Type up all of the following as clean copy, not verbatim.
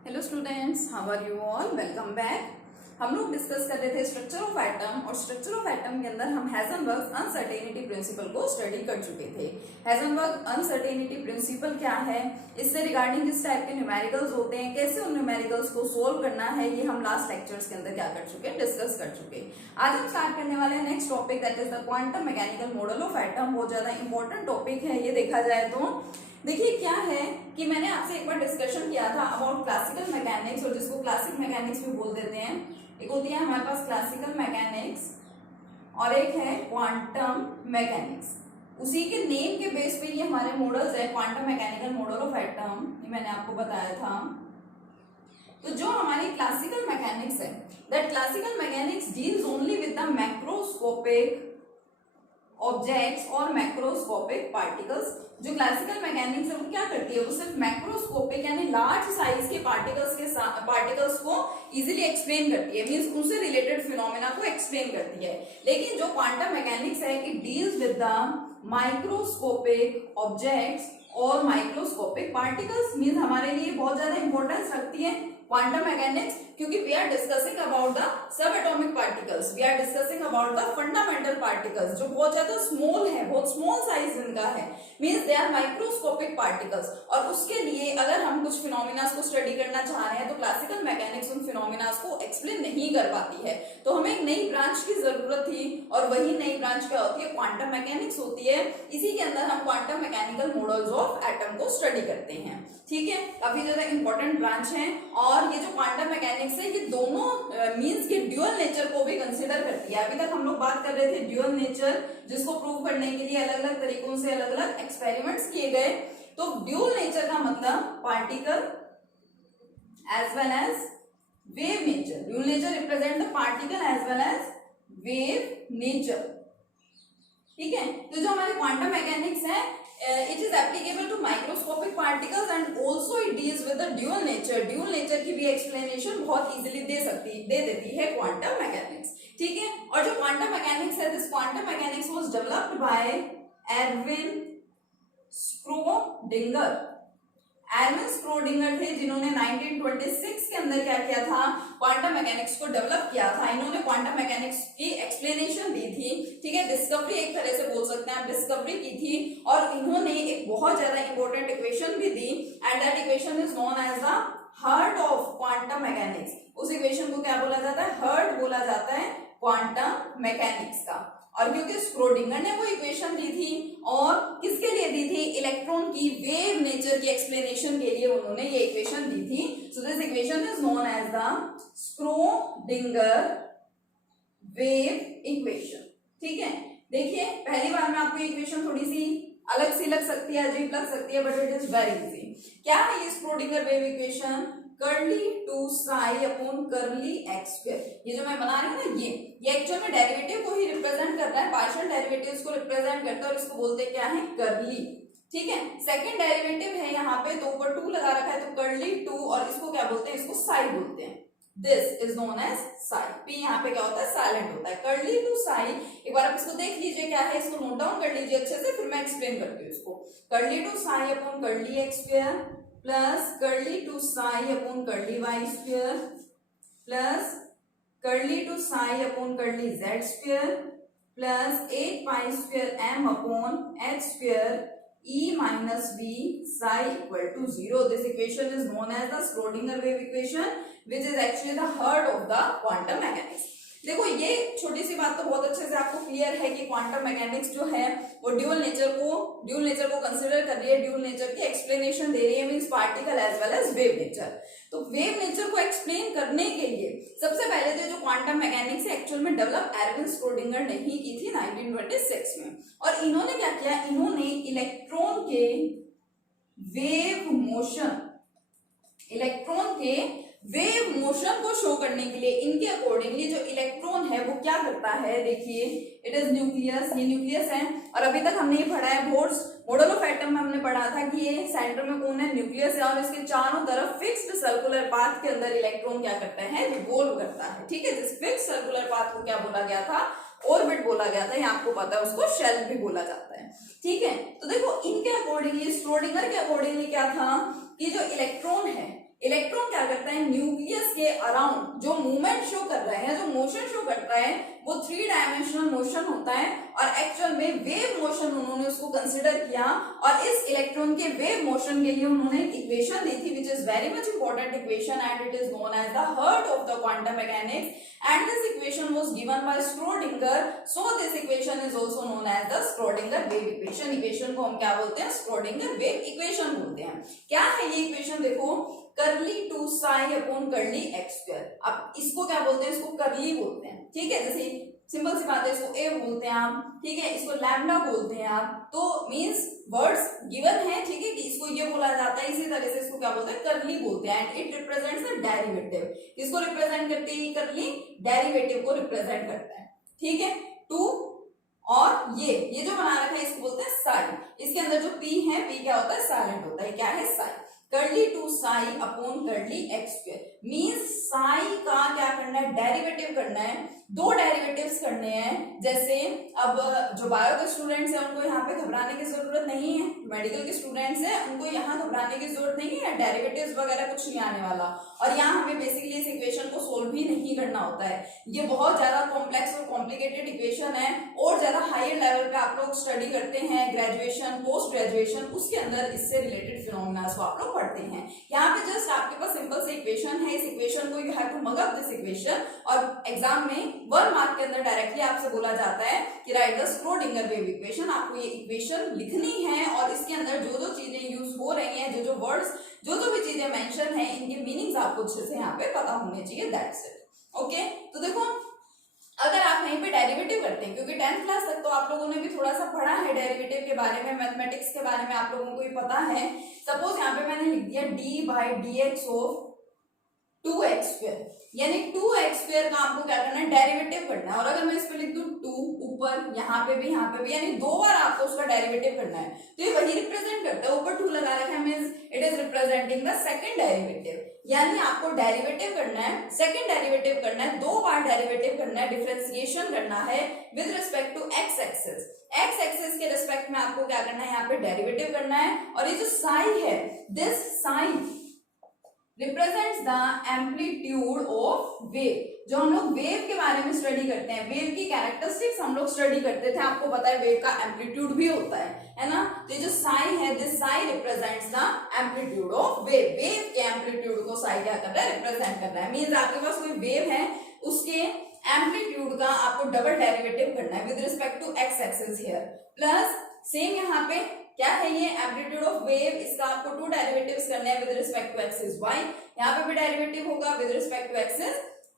Hello students, how are you all? Welcome back. हम लोग discuss कर रहे थे स्ट्रक्चर ऑफ एटम, और स्ट्रक्चर ऑफ एटम के अंदर हम हेजनबर्ग अनसर्टेनिटी प्रिंसिपल को स्टडी कर चुके थे। हेजनबर्ग अनसर्टेनिटी प्रिंसिपल क्या है, इससे रिगार्डिंग किस टाइप के न्यूमेरिकल्स होते हैं, कैसे उन न्यूमेरिकल्स को सोल्व करना है, ये हम लास्ट लेक्चर्स के अंदर क्या कर चुके, डिस्कस कर चुके। आज हम स्टार्ट करने वाले हैं next topic, that is the quantum mechanical model of atom. बहुत ज्यादा इंपॉर्टेंट टॉपिक है ये, देखा जाए तो। देखिए क्या है कि मैंने आपसे एक बार डिस्कशन किया था अबाउट क्लासिकल मैकेनिक्स, और जिसको क्लासिक मैकेनिक्स भी बोल देते हैं। एक होती है हमारे पास क्लासिकल मैकेनिक्स और एक है क्वांटम मैकेनिक्स। उसी के नेम के बेस पे ये हमारे मॉडल्स है, quantum mechanical model of atom, ये मैंने आपको बताया था। तो जो हमारी क्लासिकल मैकेनिक्स है, that classical mechanics deals only with the macroscopic objects और मैक्रोस्कोपिक पार्टिकल्स। जो क्लासिकल मैकेनिक्स है वो क्या करती है, वो सिर्फ मैक्रोस्कोपिक यानी लार्ज साइज के पार्टिकल्स को इजीली एक्सप्लेन करती है, मींस उनसे रिलेटेड फिनोमेना को एक्सप्लेन करती है। लेकिन जो क्वांटम मैकेनिक्स है, it deals with the microscopic objects और माइक्रोस्कोपिक पार्टिकल्स, मींस हमारे लिए बहुत ज्यादा इंपॉर्टेंस रखती है क्वांटम मैकेनिक्स, क्योंकि we are discussing about the sub atomic particles, we are discussing about the fundamental particles, जो बहुत ज्यादा स्मॉल है, बहुत स्मॉल साइज इनका है, means they are microscopic particles. और उसके लिए अगर हम कुछ फिनोमिनास को स्टडी करना चाह रहे हैं तो क्लासिकल मैकेनिक्स उन फिनोमिनास को एक्सप्लेन नहीं कर पाती है, तो हमें एक नई ब्रांच की जरूरत थी, और वही नई ब्रांच क्या होती है, क्वांटम मैकेनिक्स होती है। इसी के अंदर हम quantum mechanical models of atom को स्टडी करते हैं। ठीक है, काफी ज्यादा इंपॉर्टेंट ब्रांच है। और ये जो क्वांटम मैकेनिक्स है, ये दोनों मींस के ड्यूअल नेचर को भी कंसीडर करती है। अभी तक हम लोग बात कर रहे थे ड्यूअल नेचर, जिसको प्रूव करने के लिए अलग अलग तरीकों से अलग अलग एक्सपेरिमेंट्स किए गए। तो ड्यूअल नेचर का मतलब particle as well as wave nature. Dual nature represent the particle as well as wave nature. ठीक है, तो जो हमारे क्वांटम मैकेनिक्स है, it is applicable to microscopic particles and also it deals with the dual nature। dual nature की भी explanation बहुत easily दे देती है क्वांटम मैकेनिक्स। ठीक है, और जो क्वांटम मैकेनिक्स है, this quantum mechanics was developed by Erwin Schrodinger. Erwin Schrodinger थे जिन्होंने 1926 के अंदर क्या किया था, क्वांटम मैकेनिक्स को डेवलप किया था। इन्होंने क्वांटम मैकेनिक्स की एक्सप्लेनेशन दी थी। ठीक है, डिस्कवरी एक तरह से बोल सकते हैं आप, डिस्कवरी की थी। और इन्होंने एक बहुत ज्यादा इंपॉर्टेंट इक्वेशन भी दी, and that equation is known as the heart of quantum mechanics. उस इक्वेशन को क्या बोला जाता है, हार्ट बोला जाता है क्वांटम मैकेनिक्स का। और क्योंकि स्क्रोडिंगर ने वो इक्वेशन दी थी, और किसके लिए दी थी, इलेक्ट्रॉन की वेव नेचर की एक्सप्लेनेशन के लिए उन्होंने ये इक्वेशन दी थी। So this equation is known as the Schrodinger wave equation. ठीक है, देखिए पहली बार में आपको इक्वेशन थोड़ी सी अलग सी लग सकती है, अजीब लग सकती है, but it is very easy. क्या है ये Schrödinger wave equation, curly 2 psi upon curly X square. ये जो मैं बना रही हूँ ना, ये एक्चुअल में डेरिवेटिव को ही रिप्रेजेंट कर रहा है, पार्शियल डेरिवेटिव्स को रिप्रेजेंट करता है, और इसको बोलते हैं क्या है, कर्ली। ठीक है, सेकंड डेरिवेटिव है यहाँ पे, तो ऊपर 2 लगा रखा है, तो कर्ली 2, और इसको क्या बोलते हैं, इसको साई बोलते हैं। This is known as psi. P यहाँ पे क्या होता है, साइलेंट होता है। कर्ली 2 साई, एक बार आप इसको देख लीजिए क्या है, इसको नोट डाउन कर लीजिए अच्छे से, फिर मैं एक्सप्लेन करती हूँ इसको। Curly 2 psi upon curly X square plus curly 2 psi upon curly Y square plus curly 2 psi upon curly Z square plus 8 pi square M upon H square e minus v psi equal to 0. This equation is known as the Schrodinger wave equation, which is actually the heart of the quantum mechanics. देखो ये छोटी सी बात तो बहुत अच्छे से आपको clear है कि क्वांटम मैकेनिक्स जो है वो ड्यूअल नेचर को कंसीडर कर रही है, ड्यूअल नेचर की एक्सप्लेनेशन दे रही है, means particle as well as wave nature. तो वेव नेचर को एक्सप्लेन करने के लिए सबसे पहले तो जो क्वांटम मैकेनिक्स है एक्चुअल में डेवलप एरविन स्क्रोडिंगर ने ही की थी 1926 में। और इन्होंने क्या किया, इन्होंने इलेक्ट्रॉन के वेव मोशन को शो करने के लिए इनके अकॉर्डिंगली जो इलेक्ट्रॉन है वो क्या करता है, देखिए इट इज न्यूक्लियस, ये न्यूक्लियस है। और अभी तक हमने ये पढ़ा है बोर्ड्स मॉडल ऑफ एटम में, हमने पढ़ा था कि ये सेंटर में कौन है, न्यूक्लियस है, और इसके चारों तरफ फिक्स्ड सर्कुलर पाथ के अंदर इलेक्ट्रॉन क्या करता है, रिवॉल्व करता है। ठीक है, जिस फिक्स्ड सर्कुलर पाथ को क्या बोला गया था, ऑर्बिट बोला गया था, ये आपको पता है, उसको शेल भी बोला जाता है। ठीक है, तो देखो इनके अकॉर्डिंगली, स्क्रोडिंगर के अकॉर्डिंगली क्या था कि जो इलेक्ट्रॉन है इलेक्ट्रॉन क्या करता है, न्यूक्लियस के अराउंड जो मूवमेंट शो कर रहा है, जो मोशन शो करता है, वो 3 डायमेंशनल मोशन होता है और एक्चुअल में वेव मोशन उन्होंने उसको कंसिडर किया और इस इलेक्ट्रॉन के वेव मोशन के लिए उन्होंने एक इक्वेशन दी थी which is very much important equation and it is known as the heart of the quantum mechanics and this equation was given by Schrodinger, so this equation is also known as the Schrodinger wave equation. Equation को हम क्या बोलते हैं, Schrodinger wave equation बोलते हैं। क्या है ये इक्वेशन, देखो करली 2 psi upon curly x square. अब इसको क्या बोलते हैं, इसको करली बोलते हैं, ठीक है, जैसे सिंपल सी बात है, इसको ए बोलते हैं आप, ठीक है, इसको लैम्डा बोलते हैं आप, तो मींस वर्ड्स गिवन है, ठीक है, कि इसको ये बोला जाता है, इसी तरह से इसको क्या बोलते हैं, करली बोलते हैं and it represents the derivative. इसको रिप्रेजेंट करते हैं करली, डेरिवेटिव को रिप्रेजेंट करता है, ठीक है। 2 और ये जो बना रखा है इसको बोलते हैं साई, इसके अंदर जो पी है, पी क्या होता है, साइलेंट होता है, क्या है, साई। करली 2 psi upon curly x square means Sai का क्या करना है, डेरिवेटिव करना है, 2 डेरिवेटिव्स करने हैं। जैसे अब जो बायो के स्टूडेंट्स हैं उनको यहाँ पे घबराने की जरूरत नहीं है, मेडिकल के स्टूडेंट्स हैं उनको यहाँ घबराने की जरूरत नहीं है, डेरिवेटिव्स वगैरह कुछ नहीं आने वाला। और यहाँ हमें बेसिकली इस इक्वेशन को सोल्व भी नहीं करना होता है, ये बहुत ज्यादा कॉम्प्लेक्स और कॉम्प्लिकेटेड इक्वेशन है और ज्यादा हायर लेवल पे आप लोग स्टडी करते हैं, ग्रेजुएशन पोस्ट ग्रेजुएशन, उसके अंदर इससे रिलेटेड फिनोमेना को आप लोग पढ़ते हैं। यहाँ पे जस्ट आपके पास सिंपल से इक्वेशन है, इस इक्वेशन को you have to mug up this equation और एग्जाम में 1 मार्क के अंदर डायरेक्टली आपसे बोला जाता है कि right the Schrodinger wave equation. आपको ये इक्वेशन लिखनी है और इसके अंदर जो जो चीजें यूज हो रही हैं, जो जो वर्ड्स, जो जो भी चीजें मेंशन है, इनके मीनिंग्स आपको अच्छे से यहाँ पे पता होने चाहिए, दैट्स इट। ओके, तो देखो अगर आप कहीं पे डेरिवेटिव करते हैं, क्योंकि 10th क्लास तक तो आप लोगों ने भी थोड़ा सा पढ़ा है डेरिवेटिव के बारे में, मैथमेटिक्स के बारे में आप लोगों को भी पता है। सपोज यहाँ पे मैंने लिख दिया d/dx ऑफ 2x स्क्वायर, यानी 2x स्क्वायर का आपको क्या करना है, डेरिवेटिव करना है। और अगर मैं इस पे लिख दूं 2 ऊपर, यहाँ पे भी यानी 2 बार आपको उसका डेरिवेटिव करना है, तो ये वही रिप्रेजेंट करता है। ऊपर 2 लगा रखा है means it is representing the second derivative, यानी आपको डेरिवेटिव करना है, सेकंड डेरिवेटिव करना है, 2 बार डेरिवेटिव करना है, डिफरेंशिएशन करना है with respect to X axis. X axis के रिस्पेक्ट में आपको क्या करना है, यहाँ पे डेरिवेटिव करना है। और ये जो साई है, this Sai represents the amplitude of wave. जो हम लोग वेव के बारे में स्टडी करते हैं, वेव की कैरेक्टरिस्टिक्स हम लोग स्टडी करते थे, आपको पता है वेव का एम्पलीट्यूड भी होता है ना। तो ये जो साई है, this Sai represents the amplitude of wave. Wave के एम्पलीट्यूड को साई क्या कर रहा है, रिप्रेजेंट कर रहा है। मींस आपके पास कोई वेव है, उसके एम्पलीट्यूड का आपको डबल डेरिवेटिव करना है with respect to X axis here. Plus same यहाँ पे क्या है, ये एम्पलीट्यूड ऑफ वेव, इसका आपको 2 डेरिवेटिव्स करने हैं with respect to axis y, यहाँ पे भी डेरिवेटिव होगा with respect to axis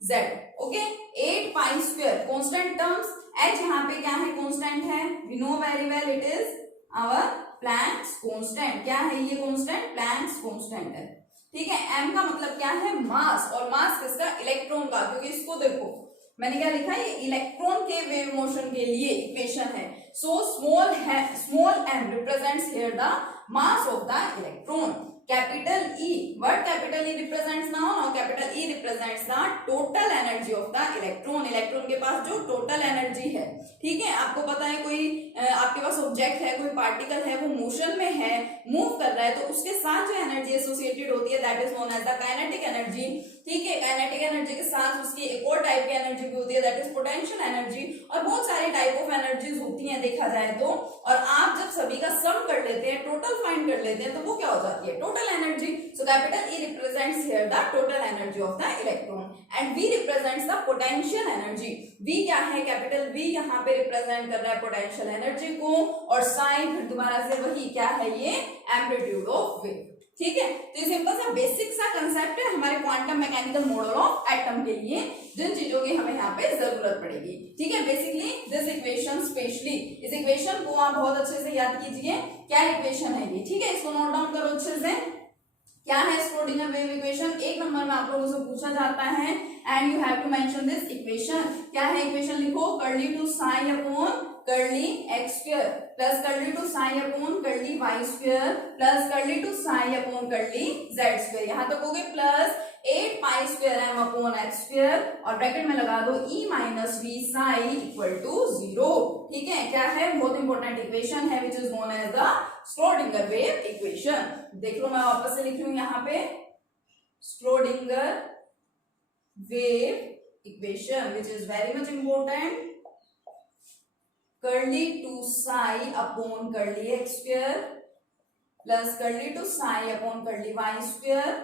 z। Okay, 8 pi square constant terms, h यहाँ पे क्या है, कांस्टेंट है, we know very well it is our Planck's constant. क्या है ये कांस्टेंट, प्लैंक्स कांस्टेंट है, ठीक है। m का मतलब क्या है, मास, और मास किसका, इलेक्ट्रॉन का, क्योंकि इसको देखो मैंने क्या लिखा है, ये इलेक्ट्रॉन के वेव मोशन के लिए इक्वेशन है। So small m represents here the mass of the electron. Capital E, what capital E represents now? Now capital E represents the total energy of the electron. Electron के पास जो total energy है, ठीक है, आपको पता है कोई आपके पास ऑब्जेक्ट है, कोई पार्टिकल है, वो मोशन में है, मूव कर रहा है, तो उसके साथ जो एनर्जी एसोसिएटेड होती है that is known as the kinetic energy, ठीक है। काइनेटिक एनर्जी के साथ उसकी एक और टाइप की एनर्जी भी होती है दैट इज पोटेंशियल एनर्जी, और बहुत सारी टाइप ऑफ एनर्जीज होती हैं देखा जाए तो। और आप जब सभी का सम कर लेते हैं, टोटल फाइंड कर लेते हैं, तो वो क्या हो जाती है, total energy. So capital E represents here the total energy of the electron and V represents the potential energy. V क्या है, कैपिटल V यहाँ पे रिप्रेजेंट कर रहा है पोटेंशियल एनर्जी को, और साइन फिर दोबारा से वही क्या है, ये एम्पलीट्यूड ऑफ वेव, ठीक है। तो ये सिंपल सा बेसिक सा कंसेप्ट है हमारे quantum mechanical model of atom के लिए, जिन चीजों की हमें यहाँ पे जरूरत पड़ेगी, ठीक है। बेसिकली दिस इक्वेशन, स्पेशली इस इक्वेशन को आप बहुत अच्छे से याद कीजिए, क्या इक्वेशन है ये, ठीक है, इसको नोट डाउन करो अच्छे से। क्या है स्क्रोडिंगर वेव इक्वेशन, 1 नंबर में आप लोगों से पूछा जाता है and you have to mention this equation. क्या है इक्वेशन, लिखो curly 2 psi upon curly x square plus curly 2 psi upon curly y square plus curly 2 psi upon curly z square. यहां तक हो गए, plus 8 pi square M upon x square, और bracket में लगा दो E minus v psi equal to 0, ठीक है। क्या है, बहुत इंपॉर्टेंट इक्वेशन है विच is known as the Schrodinger wave equation. देख लो मैं वापस से लिख रही हूं यहाँ पे, Schrodinger wave equation, which is very much important. Curly 2 psi upon curly x square plus curly 2 psi upon curly y square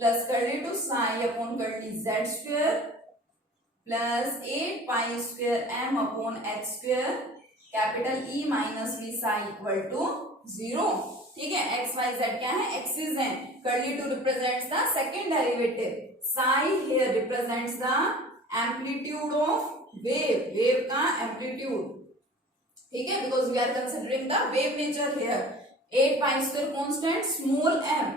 plus curly 2 psi upon curly z square plus 8 pi square m upon x square capital E minus V psi equal to 0. ठीक है, x y z क्या है, axis है. curly 2 represents the second derivative. psi here represents the amplitude of wave, wave का amplitude. ठीक है, because we are considering the wave nature here. 8 pi square constant small m.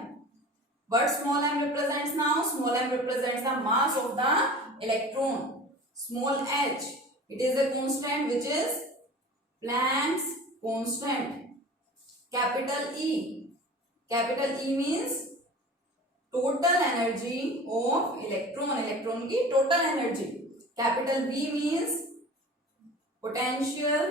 What small m represents now? Small m represents the mass of the electron. Small h, it is a constant which is Planck's constant. Capital E means total energy of electron, electron की total energy. Capital V means potential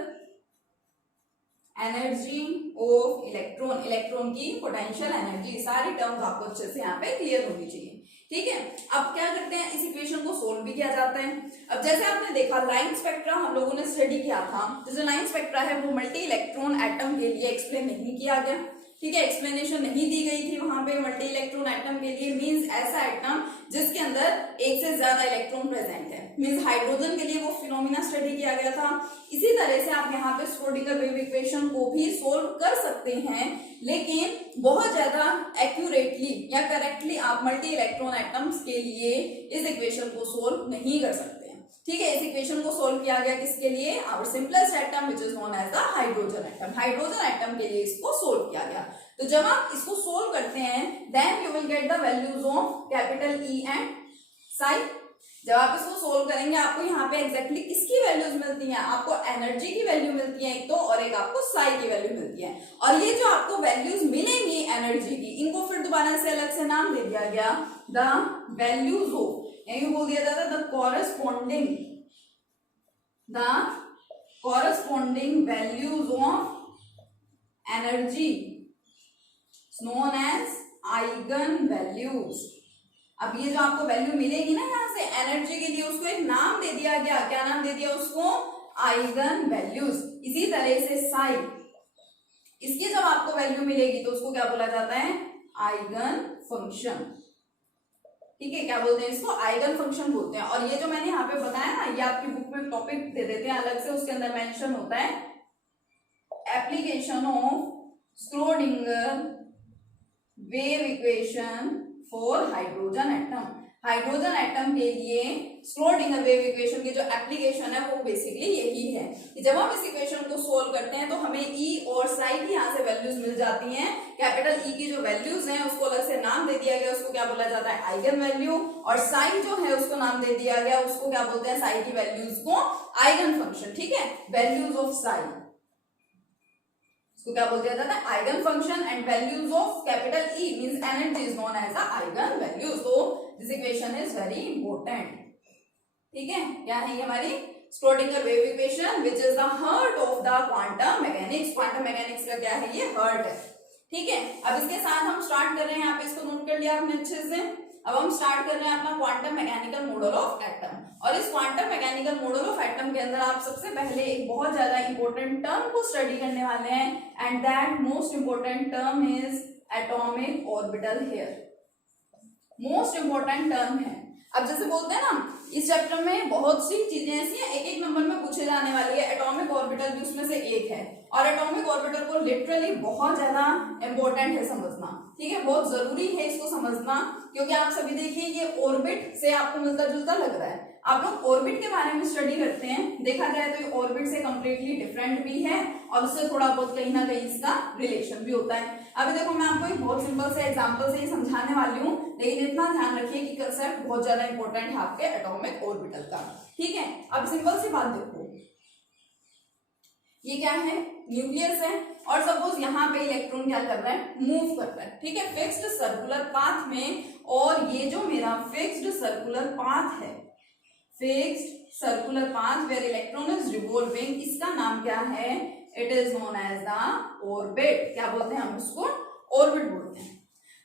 energy of electron, electron की potential energy. सारी terms आपको अच्छे से यहाँ पे clear होनी चाहिए. ठीक है, अब क्या करते हैं, इस इक्वेशन को सोल्व भी किया जाता है. अब जैसे आपने देखा लाइन स्पेक्ट्रा हम लोगों ने स्टडी किया था, तो जो लाइन स्पेक्ट्रा है वो मल्टी इलेक्ट्रॉन एटम के लिए एक्सप्लेन नहीं किया गया. ठीक है, एक्सप्लेनेशन नहीं दी गई थी वहां पे मल्टी इलेक्ट्रॉन एटम के लिए. मींस ऐसा एटम जिसके अंदर एक से ज्यादा इलेक्ट्रॉन प्रेजेंट है. मींस हाइड्रोजन के लिए वो फिनोमिना स्टडी किया गया था. इसी तरह से आप यहाँ पे श्रोडिंगर वेव इक्वेशन को भी सोल्व कर सकते हैं, लेकिन बहुत ज्यादा एक्यूरेटली या करेक्टली आप मल्टी इलेक्ट्रॉन एटम्स के लिए इस इक्वेशन को सोल्व नहीं कर सकते. ठीक है, इस इक्वेशन को सोल्व किया गया किसके लिए, our simplest atom which is known as the hydrogen atom. Hydrogen atom के लिए इसको सोल्व किया गया. तो जब आप इसको सोल्व करते हैं then you will get the values of capital E and psi. जब आप इसको सोल्व करेंगे आपको यहाँ पे एग्जैक्टली किसकी वैल्यूज मिलती हैं, आपको एनर्जी की वैल्यू मिलती है एक तो, और एक आपको साई की वैल्यू मिलती है. और ये जो आपको वैल्यूज मिलेंगी एनर्जी की, इनको फिर दोबारा से अलग से नाम दे दिया गया द वैल्यूज ऑफ, यानी बोल दिया जाता है the corresponding values of energy known as eigen values. अब ये जो आपको वैल्यू मिलेगी ना यहाँ से एनर्जी के लिए, उसको एक नाम दे दिया गया. क्या नाम दे दिया उसको, आइगन वैल्यूज. इसी तरह से साई, इसकी जब आपको वैल्यू मिलेगी तो उसको क्या बोला जाता है, आइगन फंक्शन. ठीक है, क्या बोलते हैं इसको, आइगन फंक्शन बोलते हैं. और ये जो मैंने यहाँ पे बताया ना, ये आपकी बुक में टॉपिक दे देते हैं अलग से, उसके अंदर मेंशन होता है application of Schrodinger wave equation for hydrogen atom. Hydrogen atom के लिए श्रोडिंगर वेव इक्वेशन की जो एप्लीकेशन है वो बेसिकली यही है कि जब हम इस इक्वेशन को सोल्व करते हैं तो हमें ई और साई की यहाँ से वैल्यूज मिल जाती हैं. कैपिटल ई की जो वैल्यूज हैं उसको अलग से नाम दे दिया गया, उसको क्या बोला जाता है, आइगन वैल्यू. और साई जो है उसको नाम दे दिया गया, उसको क्या बोलते हैं, साई की वैल्यूज को आइगन फंक्शन. ठीक है, वैल्यूज ऑफ साई इसको क्या बोल दिया जाता है, eigen function. And values of capital E means energy is known as the eigen values. तो this equation is very important. ठीक है, क्या है ये हमारी Schrodinger wave equation which is the heart of the quantum mechanics. Quantum mechanics का क्या है, ये हार्ट है. ठीक है, अब इसके साथ हम स्टार्ट कर रहे हैं, यहाँ पे इसको नोट कर लिया आपने अच्छे से. अब हम स्टार्ट कर रहे हैं अपना quantum mechanical model of atom. और इस quantum mechanical model of atom के अंदर आप सबसे पहले एक बहुत ज्यादा इंपॉर्टेंट टर्म को स्टडी करने वाले हैं, and that most important term is atomic orbital. Here most important term है. अब जैसे बोलते हैं ना, इस चैप्टर में बहुत सी चीजें ऐसी हैं एक एक नंबर में पूछे जाने वाली है. एटॉमिक ऑर्बिटल भी उसमें से एक है, और एटॉमिक ऑर्बिटल को लिटरली बहुत ज्यादा इंपॉर्टेंट है समझना. ठीक है, बहुत जरूरी है इसको समझना, क्योंकि आप सभी देखिए ये ऑर्बिट से आपको मिलता जुलता लग रहा है. आप लोग ऑर्बिट के बारे में स्टडी करते हैं, देखा जाए तो ये ऑर्बिट से कंप्लीटली डिफरेंट भी है और उससे थोड़ा बहुत कहीं ना कहीं इसका रिलेशन भी होता है. अभी देखो मैं आपको एक बहुत सिंपल से एग्जांपल से ही समझाने वाली हूँ, लेकिन इतना ध्यान रखिए कि कंसेप्ट बहुत ज्यादा इंपॉर्टेंट है आपके एटॉमिक ऑर्बिटल का. ठीक है, अब सिंपल सी बात देखो, ये क्या है, न्यूक्लियस है, और सपोज यहाँ पे इलेक्ट्रॉन क्या कर रहा है, मूव कर रहा है. ठीक है, फिक्स्ड सर्कुलर पाथ में. और ये जो मेरा फिक्स्ड सर्कुलर पाथ है, fixed circular path where electron is revolving, इसका नाम क्या है, it is known as the orbit. क्या बोलते हैं हम उसको, ऑर्बिट बोलते हैं.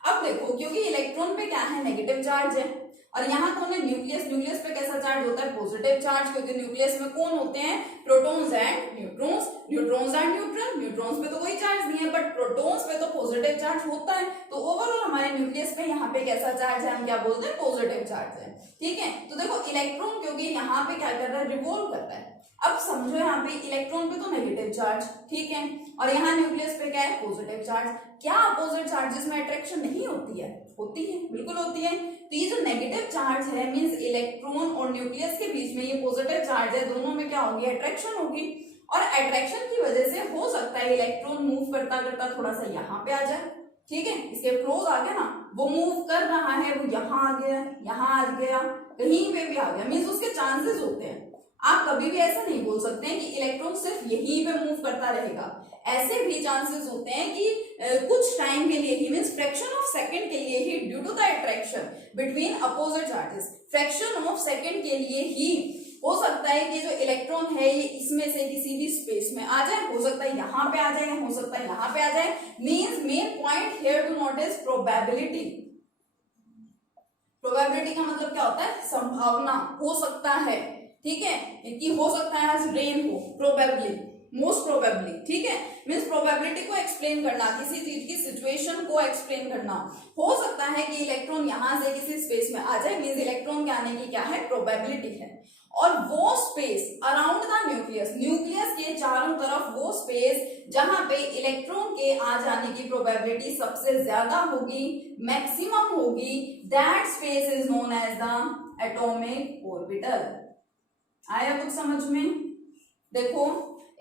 अब देखो, क्योंकि इलेक्ट्रॉन पे क्या है, नेगेटिव चार्ज है, और यहाँ कौन है, न्यूक्लियस। न्यूक्लियस पे कैसा चार्ज होता है, पॉजिटिव चार्ज, क्योंकि न्यूक्लियस में कौन होते हैं, protons and neutrons. Neutrons and neutron, neutrons पे तो कोई चार्ज नहीं है, बट प्रोटॉन्स पे तो पॉजिटिव चार्ज होता है। तो ओवरऑल हमारे न्यूक्लियस पे यहाँ पे कैसा चार्ज है, हम क्या बोलते हैं, पॉजिटिव चार्ज है। ठीक है, तो देखो इलेक्ट्रॉन क्योंकि यहाँ पे क्या कर रहा है, रिवॉल्व करता है। अब समझो यहाँ पे इलेक्ट्रॉन पे तो नेगेटिव चार्ज, ठीक है, और यहाँ न्यूक्लियस पे क्या है, पॉजिटिव चार्ज। क्या अपोजिट चार्जेस में अट्रैक्शन नहीं होती है, होती है, बिल्कुल होती है। तो ये जो नेगेटिव चार्ज है मींस इलेक्ट्रॉन और न्यूक्लियस के बीच में ये पॉजिटिव चार्ज है, दोनों में क्या होगी, अट्रैक्शन होगी, और अट्रैक्शन की वजह से हो सकता है इलेक्ट्रॉन मूव करता करता थोड़ा सा यहाँ पे आ जाए। ठीक है, इसके क्लोज आ गया ना, वो मूव कर रहा है, वो यहाँ आ गया, यहाँ आ गया, कहीं पे भी आ गया, मींस उसके चांसेस होते हैं। आप कभी भी ऐसा नहीं बोल सकते हैं कि इलेक्ट्रॉन सिर्फ यहीं पे मूव करता रहेगा। ऐसे भी चांसेस होते हैं कि कुछ टाइम के लिए ही, मींस फ्रैक्शन ऑफ सेकंड के लिए ही, due to the attraction between opposite charges, fraction of second के लिए ही हो सकता है कि जो इलेक्ट्रॉन है ये इसमें से किसी भी स्पेस में आ जाए, हो सकता है यहाँ पे आ जाए, हो सकता है यहाँ पे आ जाए। Means main point here to notice probability. Probability का मतलब क्या होता है, संभावना, हो सकता है, ठीक है, कि हो सकता है आज रेन हो, प्रोबेबली, मोस्ट प्रोबेबली। ठीक है, मींस प्रोबेबिलिटी को एक्सप्लेन करना, किसी चीज की सिचुएशन को एक्सप्लेन करना। हो सकता है कि इलेक्ट्रॉन यहां से किसी स्पेस में आ जाए, मींस इलेक्ट्रॉन के आने की क्या है, प्रोबेबिलिटी है। और वो space around the nucleus, nucleus के चारों तरफ वो स्पेस जहां पे इलेक्ट्रॉन के आ जाने की प्रोबेबिलिटी सबसे ज्यादा होगी, मैक्सिमम होगी, that space is known as the atomic orbital. आया कुछ समझ में? देखो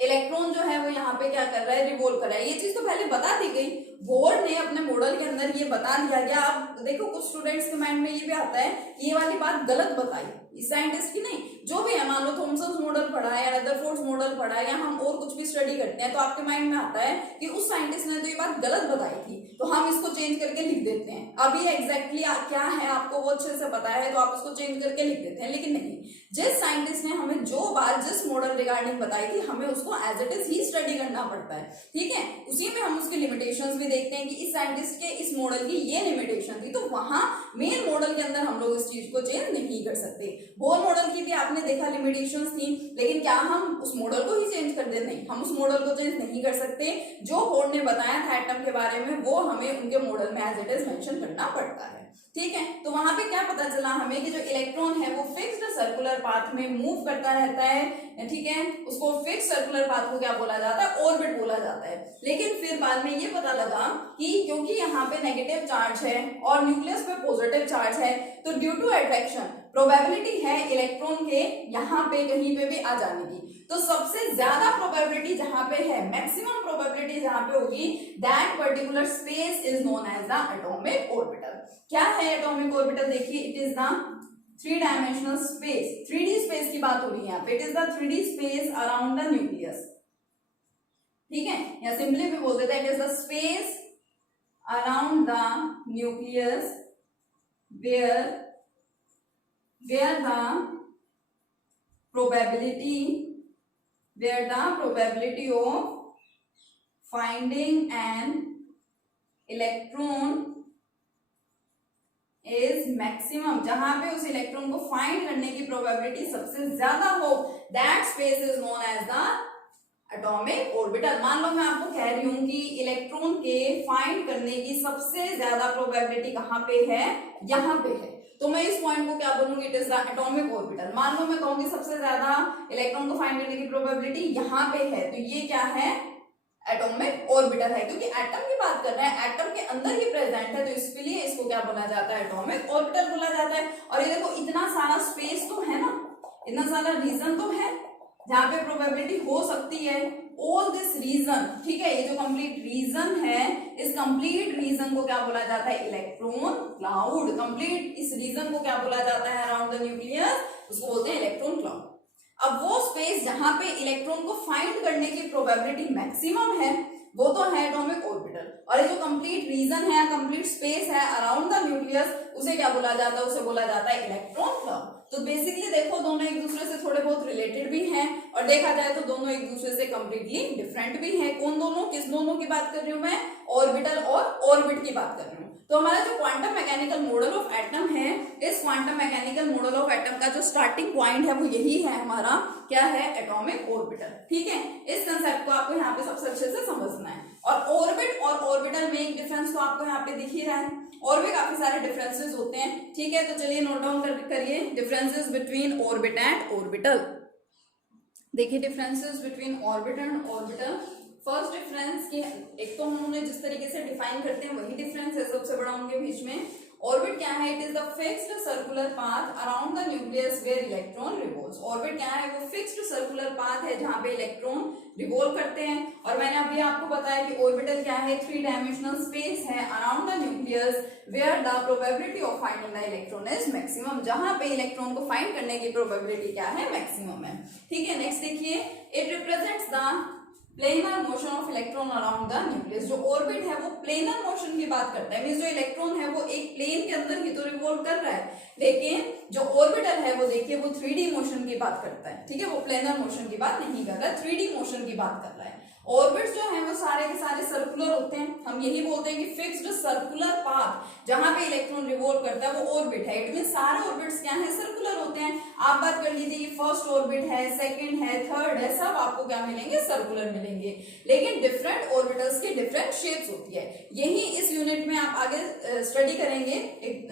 इलेक्ट्रॉन जो है वो यहाँ पे क्या कर रहा है, रिवॉल्व कर रहा है। ये चीज तो पहले बता दी गई, बोर्ड ने अपने मॉडल के अंदर ये बता दिया गया। अब देखो कुछ स्टूडेंट्स के माइंड में ये भी आता है कि ये वाली बात गलत बताई इस साइंटिस्ट की, नहीं, जो भी है, मान लो थॉमसन मॉडल पढ़ा है या रदरफोर्ड मॉडल पढ़ा है या हम और कुछ भी स्टडी करते हैं, तो आपके माइंड में आता है कि उस साइंटिस्ट ने तो ये बात गलत बताई थी, तो हम इसको चेंज करके लिख देते हैं। अभी एग्जैक्टली क्या है आपको वो अच्छे से पता है, तो आप इसको चेंज करके लिख देते हैं। लेकिन नहीं, जिस साइंटिस्ट ने हमें जो बात जिस मॉडल रिगार्डिंग बताई थी, हमें उसको एज इट इज ही स्टडी करना पड़ता है। ठीक है, उसी में हम उसकी लिमिटेशंस भी देखते हैं कि इस साइंटिस्ट के इस मॉडल की ये लिमिटेशन थी, तो वहां मेन मॉडल के अंदर हम लोग इस चीज को चेंज नहीं कर सकते। बोर मॉडल की भी आपने देखा लिमिटेशंस थी, लेकिन क्या हम उस मॉडल को ही चेंज कर दे? नहीं, हम उस मॉडल को चेंज नहीं कर सकते। जो बोर्ड ने बताया था एटम के बारे में, वो हमें उनके मॉडल में एज इट इज मेंशन करना पड़ता है। ठीक है, तो वहां पे क्या पता चला हमें कि जो इलेक्ट्रॉन है वो फिक्स्ड सर्कुलर पाथ में मूव करता रहता है। ठीक है, उसको फिक्स सर्कुलर पाथ को क्या बोला जाता है, ऑर्बिट बोला जाता है। लेकिन फिर बाद में ये पता लगा कि क्योंकि यहाँ पे नेगेटिव चार्ज है और न्यूक्लियस पे पॉजिटिव चार्ज है, तो ड्यू टू अट्रैक्शन प्रोबेबिलिटी है इलेक्ट्रॉन के यहाँ पे कहीं पे भी आ जाने की। तो सबसे ज्यादा प्रोबेबिलिटी जहां पे है, मैक्सिमम प्रोबेबिलिटी जहां पे होगी, that particular space is known as the atomic orbital. क्या है एटॉमिक ऑर्बिटल? देखिए, it is the 3 dimensional space, 3D space की बात हो रही है यहाँ पे। It is the 3D space around the nucleus. ठीक है, या सिंपली भी बोल देते हैं, it is the space around the nucleus where the probability of finding an electron is maximum, जहां पे उस इलेक्ट्रॉन को फाइंड करने की प्रोबेबिलिटी सबसे ज्यादा हो, that space is known as the atomic orbital. मान लो मैं आपको कह रही हूं कि इलेक्ट्रॉन के फाइंड करने की सबसे ज्यादा प्रोबेबिलिटी कहां पे है, यहां पे है, तो मैं इस पॉइंट को क्या बोलूंगी, it is the atomic orbital. मान लो मैं कहूंगी सबसे ज्यादा इलेक्ट्रॉन को फाइंड करने की प्रोबेबिलिटी यहां पे है, तो ये क्या है, एटॉमिक ऑर्बिटल है, क्योंकि एटम की बात कर रहे हैं, एटम के अंदर ही प्रेजेंट है, तो इसलिए इसको क्या बोला जाता है, एटॉमिक ऑर्बिटल बोला जाता है। और ये देखो इतना सारा स्पेस तो है ना, इतना सारा रीजन तो है जहां पे प्रोबेबिलिटी हो सकती है। ऑल दिस रीजन, ठीक है, ये जो कंप्लीट रीजन है, इस कंप्लीट रीजन को क्या बोला जाता है, इलेक्ट्रॉन क्लाउड। कंप्लीट इस रीजन को क्या बोला जाता है अराउंड द न्यूक्लियस, उसको बोलते हैं इलेक्ट्रॉन क्लाउड। अब वो स्पेस जहां पे इलेक्ट्रॉन को फाइंड करने की प्रोबेबिलिटी मैक्सिमम है, वो तो है एटॉमिक ऑर्बिटल। और ये जो कंप्लीट रीजन है, कंप्लीट स्पेस है अराउंड द न्यूक्लियस, उसे क्या बोला जाता है, उसे बोला जाता है इलेक्ट्रॉन क्लाउड। तो बेसिकली देखो दोनों एक दूसरे से थोड़े बहुत रिलेटेड भी हैं, और देखा जाए तो दोनों एक दूसरे से कंप्लीटली डिफरेंट भी हैं। कौन दोनों, किस दोनों की बात कर रही हूं मैं, ऑर्बिटल और ऑर्बिट की बात कर रही हूँ। तो हमारा जो quantum mechanical model of atom है, इस quantum mechanical model of atom का जो स्टार्टिंग पॉइंट है वो यही है हमारा, क्या है, एटॉमिक ऑर्बिटल। ठीक है, इस कंसेप्ट को आपको यहाँ पे सबसे अच्छे से समझना है। और ऑर्बिट और ऑर्बिटल में एक डिफरेंस तो आपको यहाँ पे दिख ही रहा है, और भी काफी सारे डिफरेंसेस होते हैं। ठीक है, तो चलिए नोट डाउन करिए differences between orbit and orbital. देखिए differences between orbit and orbital. First difference की एक तो हम उन्हें जिस तरीके से डिफाइन करते हैं वही डिफरेंस है सबसे बड़ा उनके बीच में। ऑर्बिट क्या है, it is the fixed circular path around the nucleus where electron revolves. Orbit क्या है, वो फिक्स्ड सर्कुलर पाथ है जहां पे इलेक्ट्रॉन रिवॉल्व करते हैं। और मैंने अभी आपको बताया कि ऑर्बिटल क्या है, 3 डायमेंशनल स्पेस है around the nucleus where the probability of finding the electron is maximum, जहां पे इलेक्ट्रॉन को फाइंड करने की प्रोबेबिलिटी क्या है, मैक्सिमम है। ठीक है, नेक्स्ट देखिए, it represents the planar motion of electron around the nucleus. जो ऑर्बिट है वो प्लेनर मोशन की बात करता है, मींस जो इलेक्ट्रॉन है वो एक प्लेन के अंदर ही तो रिवॉल्व कर रहा है, लेकिन जो ऑर्बिटल है वो देखिए वो 3D मोशन की बात करता है। ठीक है, वो प्लेनर मोशन की बात नहीं कर रहा है, 3D मोशन की बात कर रहा है। ऑर्बिट्स जो है वो सारे के सारे सर्कुलर होते हैं, हम यही बोलते हैं कि फिक्स्ड सर्कुलर पाथ जहां पे इलेक्ट्रॉन रिवॉल्व करता है वो ऑर्बिट है। इट मीन सारे ऑर्बिट्स क्या है, सर्कुलर होते हैं। आप बात कर लीजिए कि फर्स्ट ऑर्बिट है, सेकंड है, थर्ड है, सब आपको क्या मिलेंगे, सर्कुलर मिलेंगे। लेकिन डिफरेंट ऑर्बिटल्स की डिफरेंट शेप्स होती है, यही इस यूनिट में आप आगे स्टडी करेंगे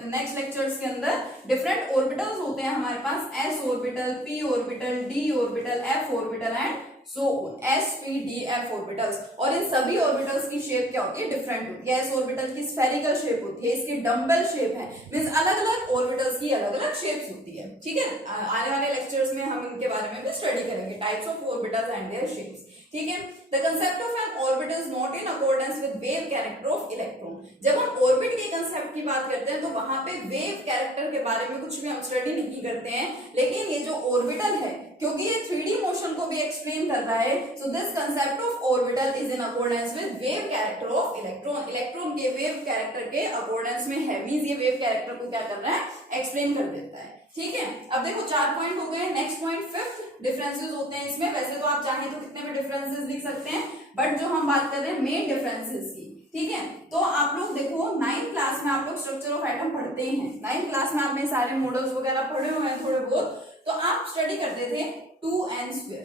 नेक्स्ट लेक्चर्स के अंदर। डिफरेंट ऑर्बिटल्स होते हैं हमारे पास, s orbital, p orbital, d orbital, f orbital and so s p d f orbitals. और इन सभी ऑर्बिटल्स की शेप क्या होती है, डिफरेंट होती है। एस ऑर्बिटल की स्फेरिकल शेप होती है, इसकी डम्बल शेप है, मींस अलग अलग ऑर्बिटल्स की अलग अलग शेप्स होती है। ठीक है, आने वाले लेक्चर्स में हम इनके बारे में भी स्टडी करेंगे, types of orbitals and their shapes. ठीक है, the concept of an orbit is not in accordance with wave character of electron. जब हम ऑर्बिट के कंसेप्ट की बात करते हैं तो वहां पे वेव कैरेक्टर के बारे में कुछ भी हम स्टडी नहीं करते हैं, लेकिन ये जो ऑर्बिटल है क्योंकि ये 3D मोशन को भी एक्सप्लेन कर रहा है, so this concept of orbital is in accordance with wave character of electron. Electron के वेव कैरेक्टर के अकॉर्डेंस में है, मींस ये वेव कैरेक्टर को क्या कर रहा है, एक्सप्लेन कर देता है। ठीक है, अब देखो 4 पॉइंट हो गए। नेक्स्ट पॉइंट, फिफ्थ डिफरेंसेस होते हैं इसमें। वैसे तो आप चाहें तो कितने भी डिफरेंसेस लिख सकते हैं, बट जो हम बात कर रहे हैं मेन डिफरेंसेस की। ठीक है, तो आप लोग देखो 9th क्लास में आप लोग स्ट्रक्चर ऑफ एटम पढ़ते हैं, 9th क्लास में आपने सारे मॉडल्स वगैरह पढ़े हुए हैं थोड़े बहुत, तो आप स्टडी करते थे 2n²,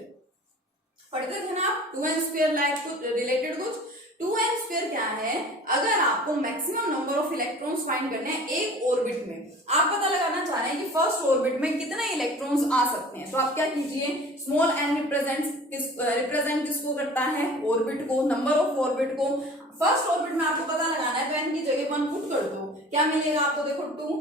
पढ़ते थे ना आप 2n² लाइक कुछ रिलेटेड कुछ। 2n² क्या है, अगर आपको maximum number of electrons find करने हैं एक ऑर्बिट में, आप पता लगाना चाह रहे हैं कि फर्स्ट ऑर्बिट में कितने इलेक्ट्रॉन्स आ सकते हैं, तो आप क्या कीजिए, स्मॉल n रिप्रेजेंट किसको करता है, ऑर्बिट को, नंबर ऑफ ऑर्बिट को। फर्स्ट ऑर्बिट में आपको पता लगाना है तो n की जगह 1 पुट कर दो, क्या मिलेगा आपको, देखो 2,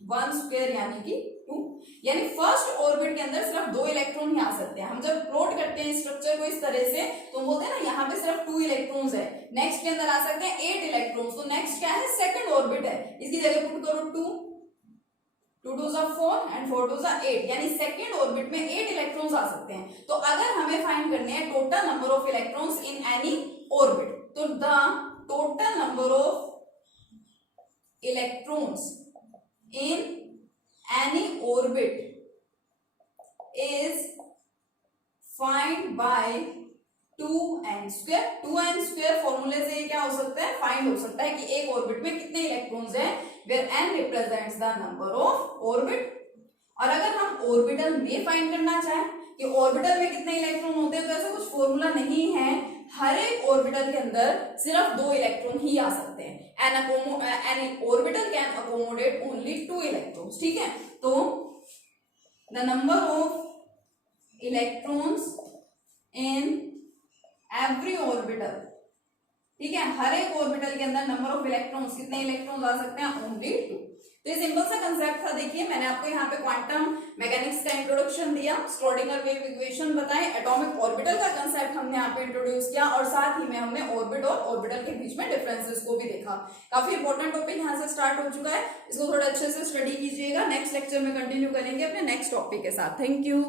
1² यानी कि 2, यानी फर्स्ट ऑर्बिट के अंदर सिर्फ 2 इलेक्ट्रॉन ही आ सकते हैं। हम जब प्लॉट करते हैं स्ट्रक्चर को इस तरह से तो बोलते हैं ना यहाँ पे सिर्फ 2 इलेक्ट्रॉन्स है, नेक्स्ट के अंदर आ सकते हैं 8 इलेक्ट्रॉन्स, तो नेक्स्ट क्या है, सेकंड ऑर्बिट है, इसकी जगह पुट करो 2, 2 2 4 एंड 4 2 8, यानी सेकंड ऑर्बिट में 8 इलेक्ट्रॉन्स आ सकते हैं। तो अगर हमें फाइंड करने हैं total number of electrons in any orbit, तो the total number of electrons in any orbit is find by 2n²। 2n² फॉर्मूले से क्या हो सकता है, फाइंड हो सकता है कि एक ऑर्बिट में कितने इलेक्ट्रॉन्स हैं, where n represents the number of orbit। और अगर हम ऑर्बिटल में फाइंड करना चाहें कि ऑर्बिटल में कितने इलेक्ट्रॉन होते हैं, तो ऐसा कुछ फॉर्मूला नहीं है, हर एक ऑर्बिटल के अंदर सिर्फ 2 इलेक्ट्रॉन ही आ सकते हैं। An orbital can accommodate only 2 electrons। ठीक है, तो the number of electrons in every orbital, ठीक है, हर एक ऑर्बिटल के अंदर नंबर ऑफ इलेक्ट्रॉन्स, कितने इलेक्ट्रॉन्स आ सकते हैं, ओनली 2। तो ये सिंपल सा कंसेप्ट था। देखिए मैंने आपको यहाँ पे क्वांटम मैकेनिक्स का इंट्रोडक्शन दिया, स्क्रोडिंगर वेव इक्वेशन बताए, एटॉमिक ऑर्बिटल का कंसेप्ट हमने यहाँ पे इंट्रोड्यूस किया, और साथ ही में हमने ऑर्बिट और ऑर्बिटल के बीच में डिफरेंसेस को भी देखा। काफी इंपॉर्टेंट टॉपिक यहाँ से स्टार्ट हो चुका है, इसको थोड़ा अच्छे से स्टडी कीजिएगा। नेक्स्ट लेक्चर में कंटिन्यू करेंगे अपने नेक्स्ट टॉपिक के साथ। Thank you.